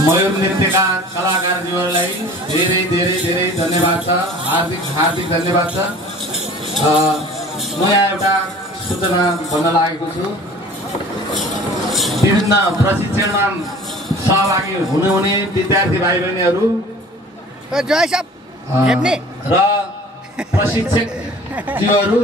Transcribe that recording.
मयूर नृत्यका कलाकारज्यूहरूलाई धेरै धेरै धेरै धन्यवाद छ, हार्दिक हार्दिक धन्यवाद छ। म यहाँ एउटा सूचना भन्न लागेको छु। विभिन्न प्रशिक्षणमा सहभागी हुनुहुने विद्यार्थी भाइ बहिनीहरू र प्रशिक्षकज्यूहरू